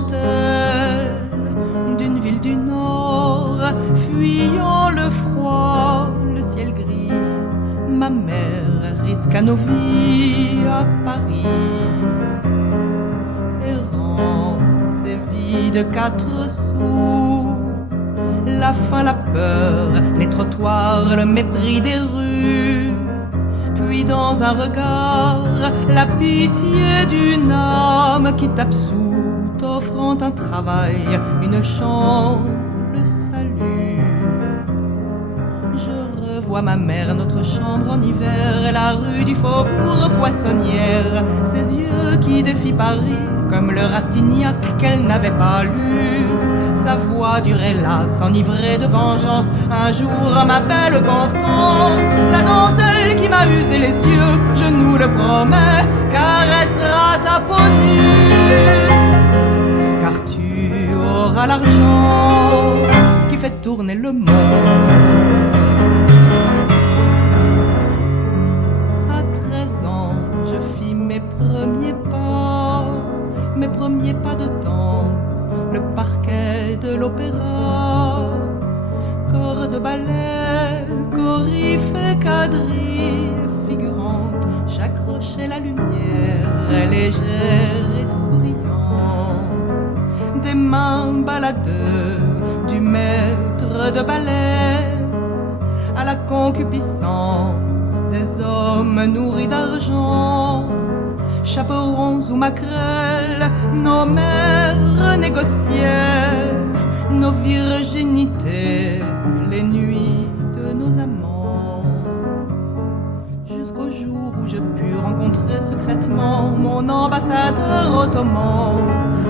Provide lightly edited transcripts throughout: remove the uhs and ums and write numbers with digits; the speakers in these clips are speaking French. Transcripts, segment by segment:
dentelle d'une ville du Nord, fuyant le froid, le ciel gris. Ma mère risqua nos vies à Paris. Errance et vie de 4 sous, la faim, la peur, les trottoirs, le mépris des rues. Puis dans un regard, la pitié d'une âme qui t'absout, t'offrant un travail, une chambre, le salut. Je revois ma mère, notre chambre en hiver, la rue du Faubourg Poissonnière, ses yeux qui défient Paris comme le Rastignac qu'elle n'avait pas lu. Sa voix durait là, s'enivrer de vengeance. Un jour, ma belle Constance, la dentelle qui m'a usé les yeux, je nous le promets, caressera ta peau nue. Car tu auras l'argent qui fait tourner le monde. À 13 ans, je fis mes premiers pas de danse, le parquet de l'opéra. Corps de ballet, corifes et quadrilles, figurante, chaque rocher la lumière, légère et souriante. Des mains baladeuses du maître de ballet à la concupiscence des hommes nourris d'argent. Chaperons ou maquerelles, nos mères négociaient nos virginités, les nuits de nos amants. Jusqu'au jour où je pus rencontrer secrètement mon ambassadeur ottoman,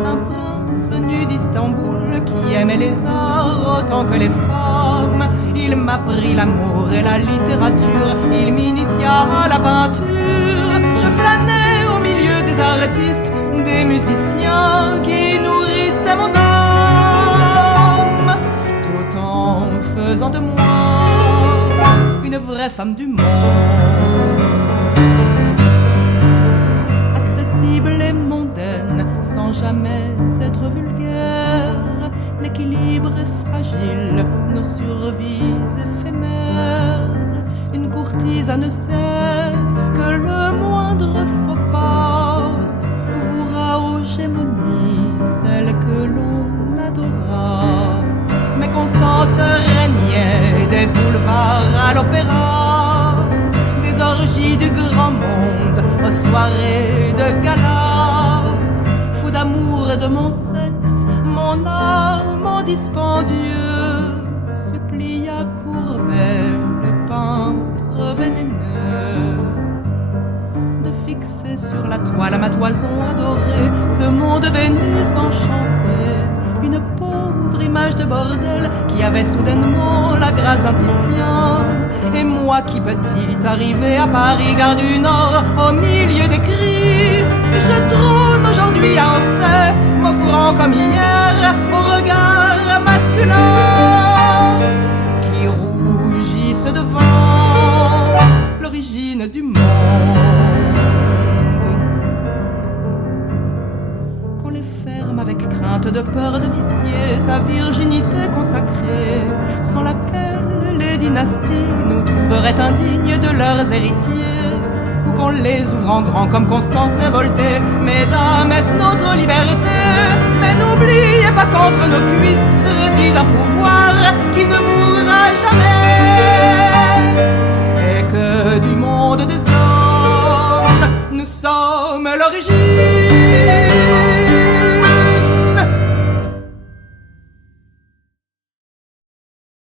un prince venu d'Istanbul qui aimait les arts autant que les femmes. Il m'apprit l'amour et la littérature, il m'initia à la peinture. Je flânais au milieu des artistes, des musiciens qui nourrissaient mon âme, tout en faisant de moi une vraie femme du monde. Accessible et mondaine, sans jamais être vulgaire, l'équilibre est fragile, nos survies éphémères. Une courtisane sait que le moindre faux pas vouera aux gémonies celle que l'on adora. Mais Constance régnait des boulevards à l'opéra, des orgies du grand monde aux soirées de gala. Fou d'amour et de mon sexe, mon âme en dispendieux supplia Courbet, le peintre vénéneux, de fixer sur la toile à ma toison adorée ce monde Vénus enchanté, une pauvre image de bordel qui avait soudainement la grâce d'un Titien. Et moi qui petite, arrivée à Paris, gare du Nord, au milieu des cris, je trône aujourd'hui à Orsay, m'offrant comme hier au regard masculin qui rougissent devant l'origine du monde. Qu'on les ferme avec crainte de peur de vicier sa virginité consacrée, sans laquelle les dynasties nous trouveraient indignes de leurs héritiers, ou qu'on les ouvre en grand comme Constance révoltée. Mesdames, est-ce notre liberté? Mais n'oubliez pas qu'entre nos cuisses réside un pouvoir qui ne mourra jamais, et que du monde des hommes nous sommes l'origine.